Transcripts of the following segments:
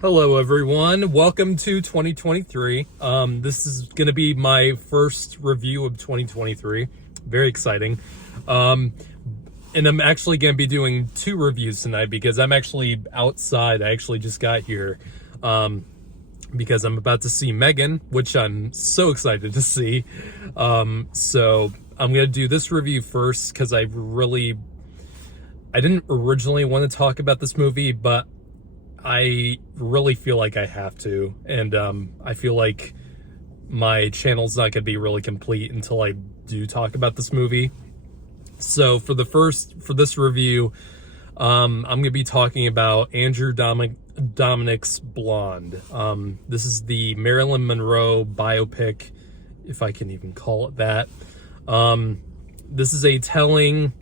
Hello, everyone. Welcome to 2023. This is going to be my first review of 2023. Very exciting. And I'm actually going to be doing two reviews tonight because I'm actually outside. I actually just got here because I'm about to see Megan, which I'm so excited to see. So I'm going to do this review first because I didn't originally want to talk about this movie, but I really feel like I have to, and I feel like my channel's not going to be really complete until I do talk about this movie. So for this review, I'm going to be talking about Andrew Dominik's Blonde. This is the Marylin Monroe biopic, if I can even call it that. This is a telling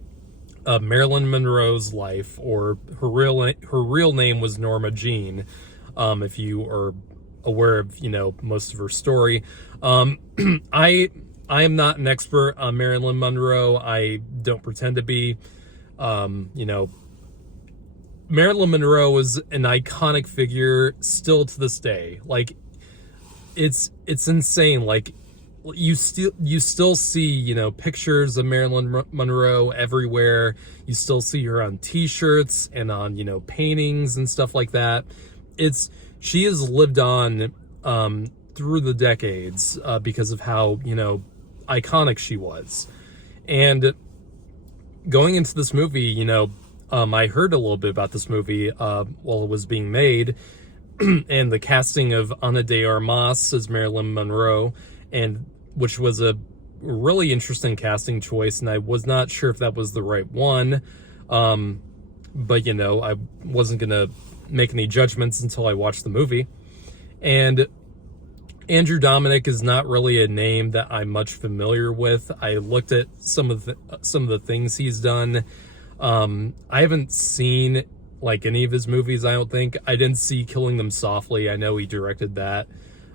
of Marylin Monroe's life, or her real name was Norma Jean, if you are aware of most of her story. I am not an expert on Marylin Monroe. I don't pretend to be. Marilyn Monroe was an iconic figure still to this day. Like, it's insane. Like, you still see pictures of Marilyn Monroe everywhere. You still see her on t-shirts and on paintings and stuff like that. She has lived on through the decades because of how iconic she was. And going into this movie, I heard a little bit about this movie while it was being made, and the casting of Ana de Armas as Marylin Monroe, and which was a really interesting casting choice, and I was not sure if that was the right one. But I wasn't gonna make any judgments until I watched the movie. And Andrew Dominik is not really a name that I'm much familiar with. I looked at some of the things he's done. I haven't seen any of his movies, I don't think. I didn't see Killing Them Softly. I know he directed that.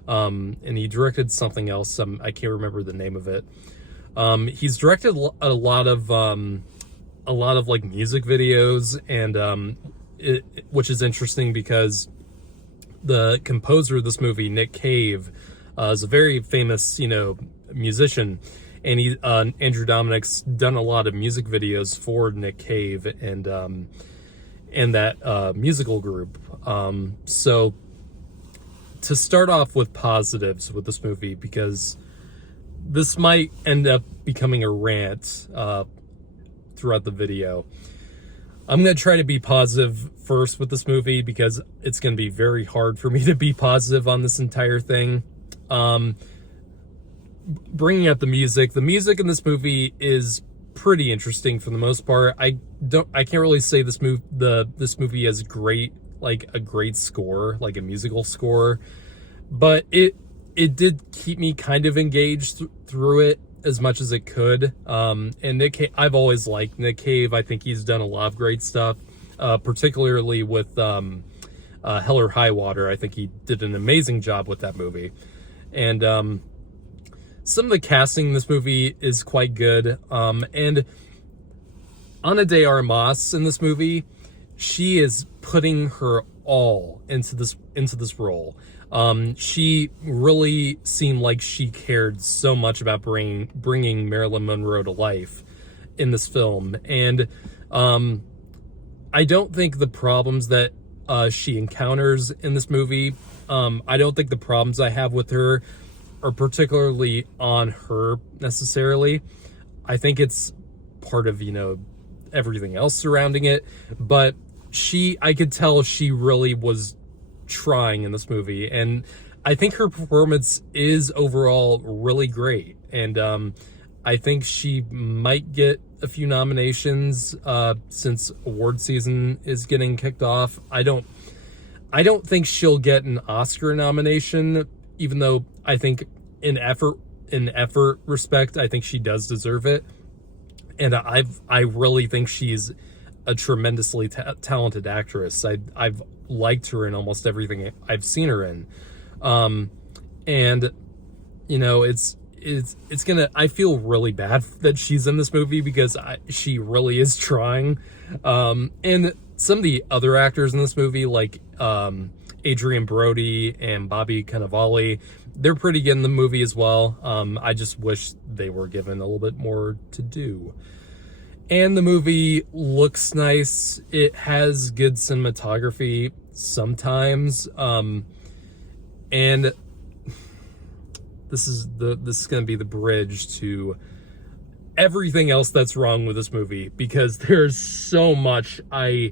And he directed something else. I can't remember the name of it. He's directed a lot of music videos, and which is interesting because the composer of this movie, Nick Cave, is a very famous musician, and Andrew Dominik's done a lot of music videos for Nick Cave and that musical group. So to start off with positives with this movie, because this might end up becoming a rant throughout the video, I'm going to try to be positive first with this movie because it's going to be very hard for me to be positive on this entire thing. Bringing up the music in this movie is pretty interesting for the most part. I can't really say this movie has a great score, like a musical score, but it did keep me kind of engaged through it as much as it could. And Nick Cave, I've always liked Nick Cave. I think he's done a lot of great stuff, particularly with Hell or High Water. I think he did an amazing job with that movie. And some of the casting in this movie is quite good. And Ana de Armas in this movie, she is putting her all into this role. She really seemed like she cared so much about bringing Marylin Monroe to life in this film. And I don't think the problems that she encounters in this movie, I don't think the problems I have with her are particularly on her necessarily. I think it's part of everything else surrounding it, but I could tell she really was trying in this movie, and I think her performance is overall really great. And I think she might get a few nominations since award season is getting kicked off. I don't think she'll get an Oscar nomination, even though I think in effort respect, I think she does deserve it. And I really think she's a tremendously talented actress. I've liked her in almost everything I've seen her in. And it's gonna, I feel really bad that she's in this movie because she really is trying. And some of the other actors in this movie, like Adrien Brody and Bobby Cannavale. They're pretty good in the movie as well. I just wish they were given a little bit more to do. And the movie looks nice. It has good cinematography sometimes. And this is going to be the bridge to everything else that's wrong with this movie, because there's so much I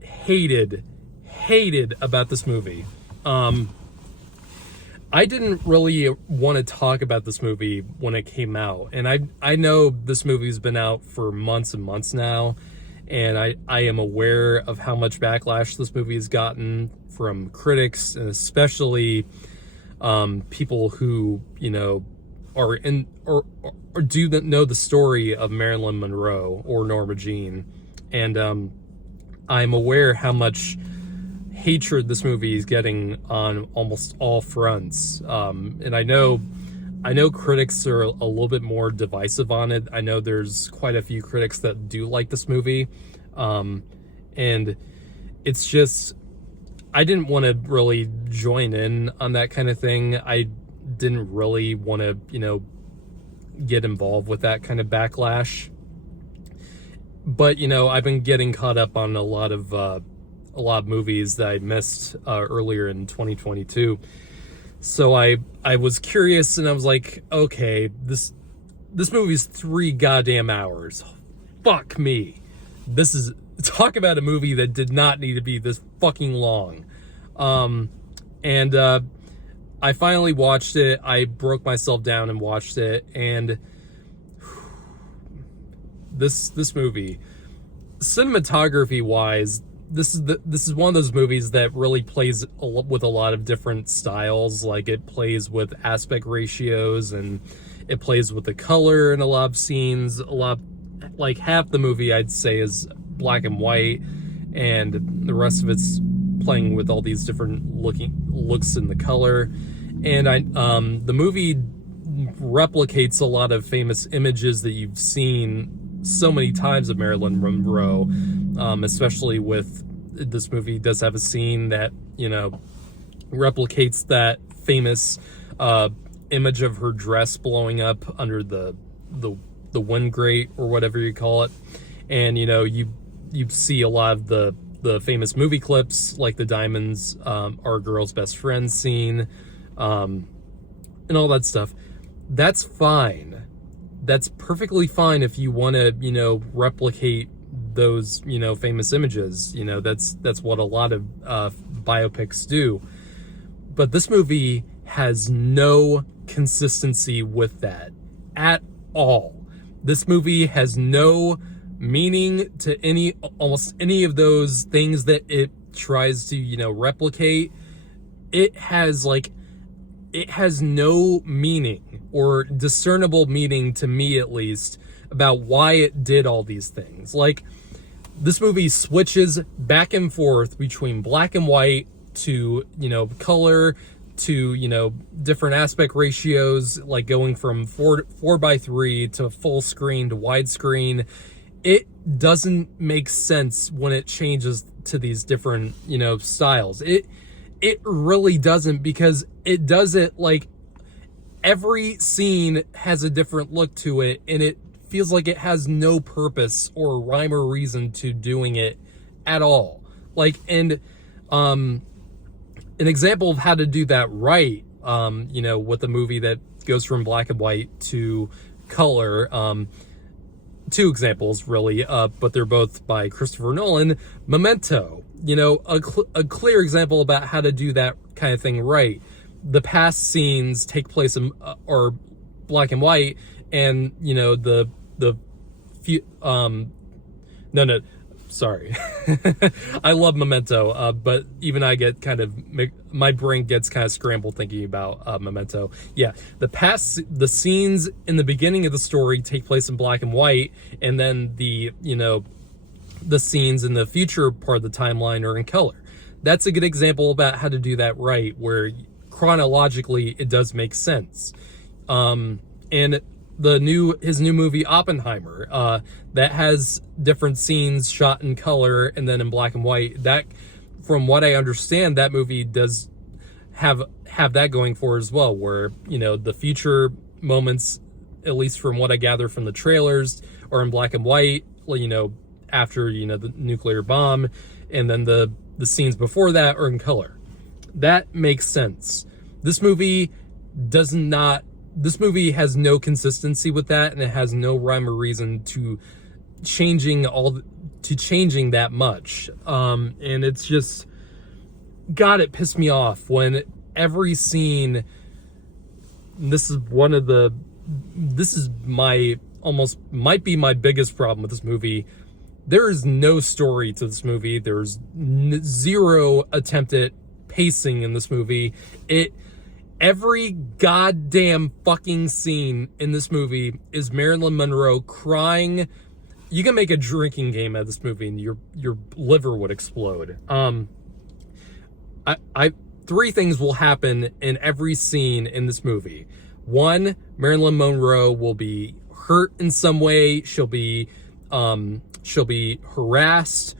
hated about this movie. I didn't really want to talk about this movie when it came out, and I know this movie's been out for months and months now, and I am aware of how much backlash this movie has gotten from critics, and especially people who, you know, are in or do know the story of Marylin Monroe or Norma Jean, and I'm aware how much hatred this movie is getting on almost all fronts, and I know critics are a little bit more divisive on it. I know there's quite a few critics that do like this movie, and it's just, I didn't want to really join in on that kind of thing. I didn't really want to, you know, get involved with that kind of backlash. But, you know, I've been getting caught up on a lot of movies that I missed earlier in 2022. So I was curious, and I was like, okay, this movie's 3 goddamn hours. Fuck me. This is, talk about a movie that did not need to be this fucking long. And I finally watched it. I broke myself down and watched it, and this movie, cinematography wise, this is one of those movies that really plays with a lot of different styles. Like, it plays with aspect ratios, and it plays with the color in a lot of scenes. Like half the movie I'd say is black and white, and the rest of it's playing with all these different looks in the color. And the movie replicates a lot of famous images that you've seen so many times of Marylin Monroe, especially with this movie does have a scene that, you know, replicates that famous image of her dress blowing up under the wind grate or whatever you call it. And, you know, you see a lot of the famous movie clips, like the Diamonds Are a Girl's Best Friend scene, and all that stuff. That's fine. That's perfectly fine if you want to, you know, replicate those, you know, famous images. You know, that's what a lot of biopics do. But this movie has no consistency with that at all. This movie has no meaning to almost any of those things that it tries to, you know, replicate. It has no meaning, or discernible meaning to me at least, about why it did all these things. Like, this movie switches back and forth between black and white to, you know, color to, you know, different aspect ratios, like going from 4:3 to full screen to widescreen. It doesn't make sense when it changes to these different, you know, styles. It really doesn't, because it does it like every scene has a different look to it, and it feels like it has no purpose or rhyme or reason to doing it at all. Like, and an example of how to do that right, you know, with a movie that goes from black and white to color, 2 examples really, but they're both by Christopher Nolan. Memento, you know, a clear example about how to do that kind of thing right. The past scenes take place in are black and white, and, you know, the few no sorry I love Memento, but even I get kind of, my brain gets kind of scrambled thinking about Memento. Yeah, the scenes in the beginning of the story take place in black and white, and then the, you know, the scenes in the future part of the timeline are in color. That's a good example about how to do that right, where chronologically it does make sense. And his new movie Oppenheimer, that has different scenes shot in color and then in black and white. That from what I understand, that movie does have that going for it as well, where, you know, the future moments, at least from what I gather from the trailers, are in black and white, you know, after, you know, the nuclear bomb, and then the scenes before that are in color. That makes sense. This movie has no consistency with that, and it has no rhyme or reason to changing that much. And it's just, God, it pissed me off when every scene, this is might be my biggest problem with this movie. There is no story to this movie. There's zero attempt at pacing in this movie. Every goddamn fucking scene in this movie is Marylin Monroe crying. You can make a drinking game out of this movie and your liver would explode. Three things will happen in every scene in this movie. One, Marylin Monroe will be hurt in some way. She'll be harassed,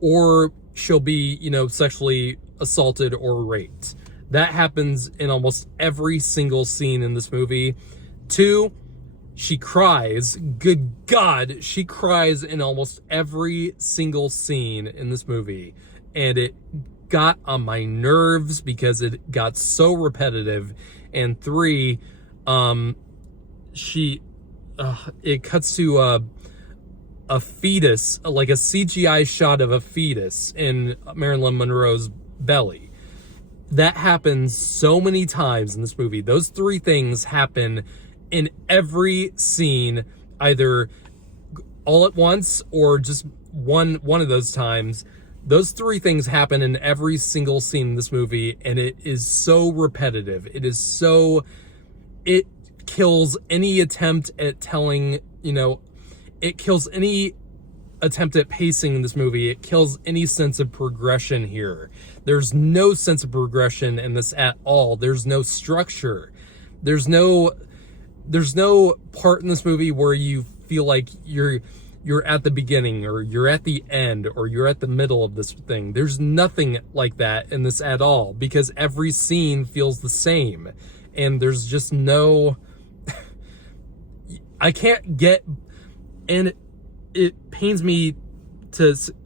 or she'll be, you know, sexually assaulted or raped. That happens in almost every single scene in this movie. Two, she cries. Good God, she cries in almost every single scene in this movie. And it got on my nerves because it got so repetitive. And three, it cuts to a fetus, like a CGI shot of a fetus in Marylin Monroe's belly. That happens so many times in this movie. Those three things happen in every scene, either all at once or just one of those times. Those three things happen in every single scene in this movie, and it is so repetitive. It kills any attempt at telling, you know, it kills any attempt at pacing in this movie. It kills any sense of progression here. There's no sense of progression in this at all. There's no structure. There's no part in this movie where you feel like you're at the beginning, or you're at the end, or you're at the middle of this thing. There's nothing like that in this at all, because every scene feels the same, and there's just no I can't get, and it pains me that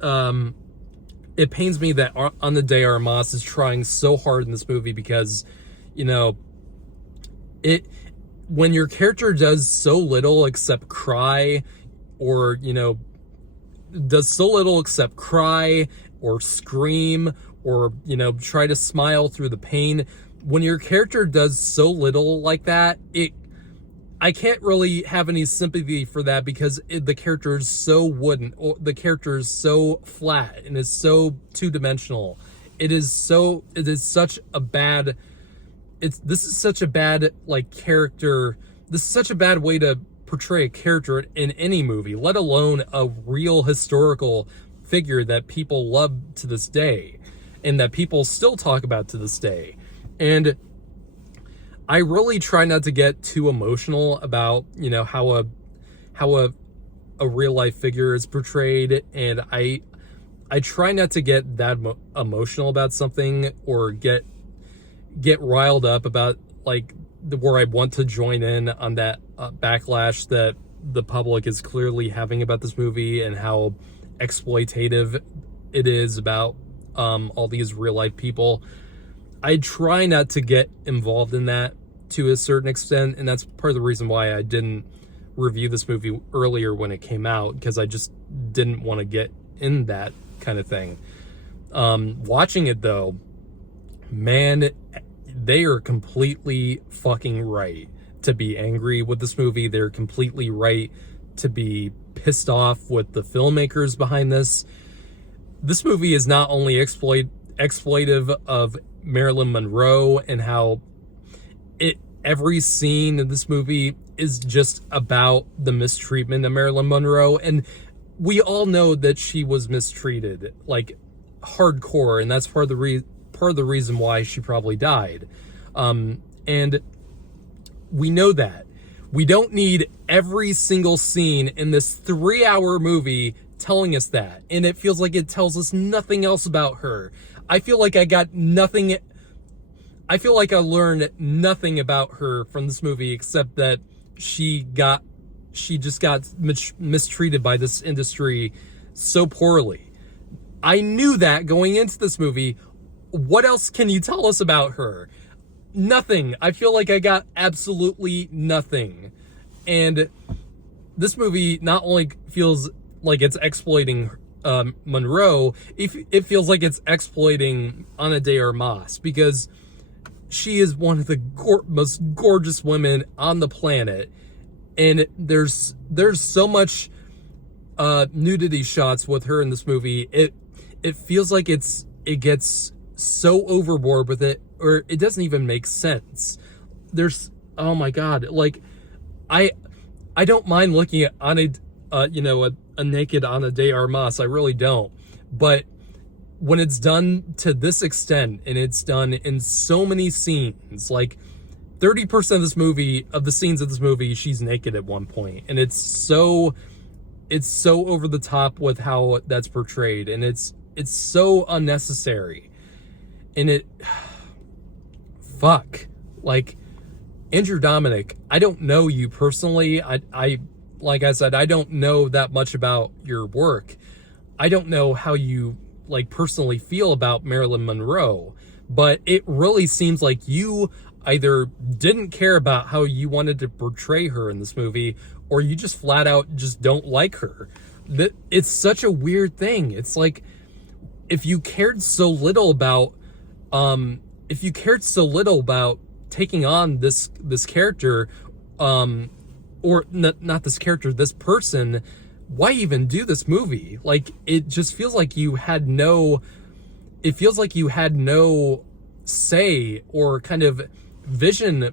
Ana de Armas is trying so hard in this movie, because, you know, when your character does so little except cry, or, you know, does so little except cry or scream, or, you know, try to smile through the pain, when your character does so little like that, I can't really have any sympathy for that, because the character is so wooden, or the character is so flat and is so two-dimensional. This is such a bad way to portray a character in any movie, let alone a real historical figure that people love to this day, and that people still talk about to this day. And I really try not to get too emotional about, you know, how a real life figure is portrayed, and I try not to get that emotional about something, or get riled up about, like, where I want to join in on that backlash that the public is clearly having about this movie, and how exploitative it is about all these real life people. I try not to get involved in that to a certain extent, and that's part of the reason why I didn't review this movie earlier when it came out, because I just didn't want to get in that kind of thing. Watching it though, man, they are completely fucking right to be angry with this movie. They're completely right to be pissed off with the filmmakers behind this. This movie is not only exploitive of Marylin Monroe, and how every scene in this movie is just about the mistreatment of Marylin Monroe, and we all know that she was mistreated, like, hardcore, and that's part of the reason why she probably died. And we know that. We don't need every single scene in this 3-hour movie telling us that, and it feels like it tells us nothing else about her. I feel like I got nothing. I feel like I learned nothing about her from this movie except that she just got mistreated by this industry so poorly. I knew that going into this movie. What else can you tell us about her? Nothing. I feel like I got absolutely nothing. And this movie not only feels like it's exploiting Monroe, it feels like it's exploiting Ana de Armas, because she is one of the most gorgeous women on the planet, and there's so much nudity shots with her in this movie. It feels like it gets so overboard with it, or it doesn't even make sense. Oh my god, like I don't mind looking at a naked Ana de Armas. I really don't, but when it's done to this extent, and it's done in so many scenes, like 30% of the scenes of this movie, she's naked at one point, and it's so over the top with how that's portrayed, and it's so unnecessary, and fuck, like, Andrew Dominik, I don't know you personally. I like I said, I don't know that much about your work. I don't know how you like personally feel about Marylin Monroe, but it really seems like you either didn't care about how you wanted to portray her in this movie, or you just flat out just don't like her. It's such a weird thing. It's like, if you cared so little about taking on this character, or not this character, this person, why even do this movie? Like, it just feels like you had no say or kind of vision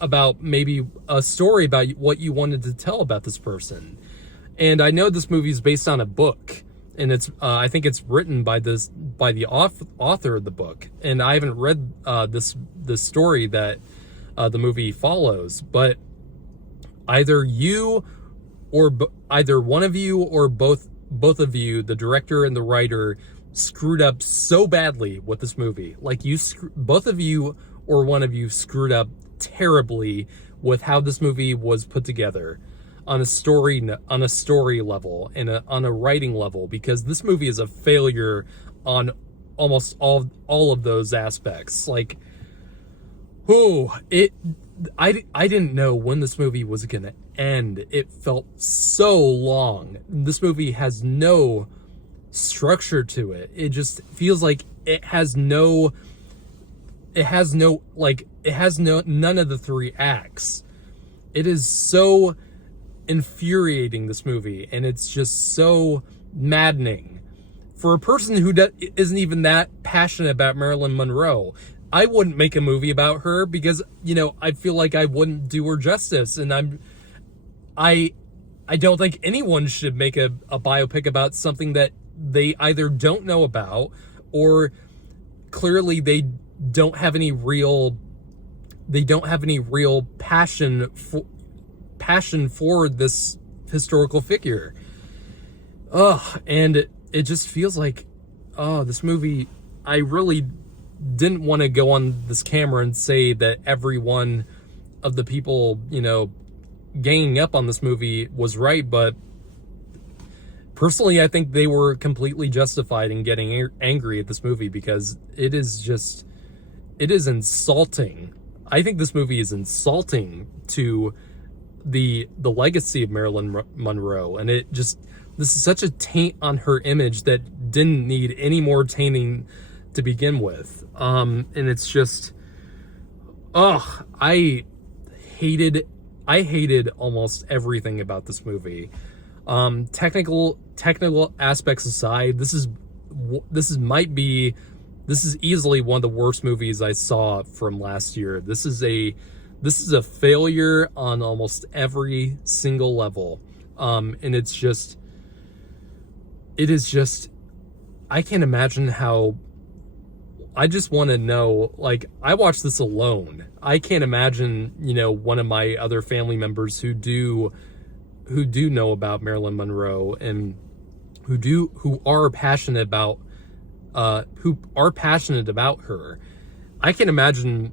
about maybe a story about what you wanted to tell about this person. And I know this movie is based on a book, and it's I think it's written by the author of the book, and I haven't read this story that the movie follows, but either one of you or both of you, the director and the writer, screwed up so badly with this movie. Like, both of you or one of you screwed up terribly with how this movie was put together on a story level and on a writing level, because this movie is a failure on almost all of those aspects. Like, I didn't know when this movie was gonna end. It felt so long. This movie has no structure to it. It just feels like it has none of the three acts. It is so infuriating, this movie, and it's just so maddening for a person who isn't even that passionate about Marylin Monroe. I wouldn't make a movie about her because, I feel like I wouldn't do her justice, and I don't think anyone should make a biopic about something that they either don't know about, or clearly they don't have any real passion for this historical figure. And it just feels like, this movie, I really didn't want to go on this camera and say that every one of the people, ganging up on this movie was right, but personally, I think they were completely justified in getting angry at this movie, because it is insulting. I think this movie is insulting to the legacy of Marylin Monroe, and this is such a taint on her image that didn't need any more tainting to begin with. And it's just, I hated almost everything about this movie. Technical aspects aside, this is easily one of the worst movies I saw from last year. This is a failure on almost every single level. And it is just, I can't imagine how. I just want to know, like, I watched this alone. I can't imagine, one of my other family members who do know about Marylin Monroe and who are passionate about who are passionate about her. I can imagine,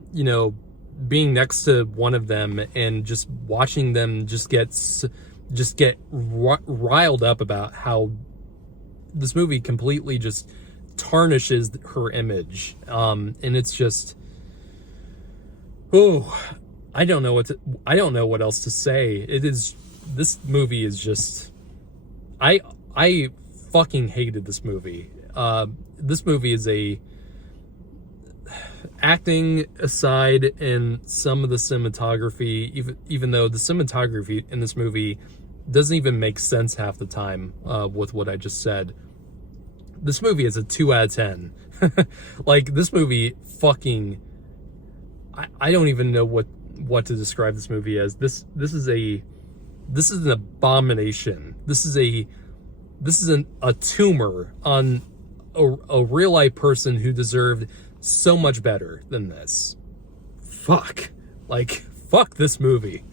being next to one of them and just watching them just get riled up about how this movie completely just tarnishes her image. And it's just, I don't know what else to say. This movie is just, I fucking hated this movie. This movie is acting aside, and some of the cinematography, even though the cinematography in this movie doesn't even make sense half the time, with what I just said. This movie is a 2 out of 10. Like, this movie fucking, I don't even know what to describe this movie as. This is an abomination. This is a tumor on a real life person who deserved so much better than this. Fuck this movie.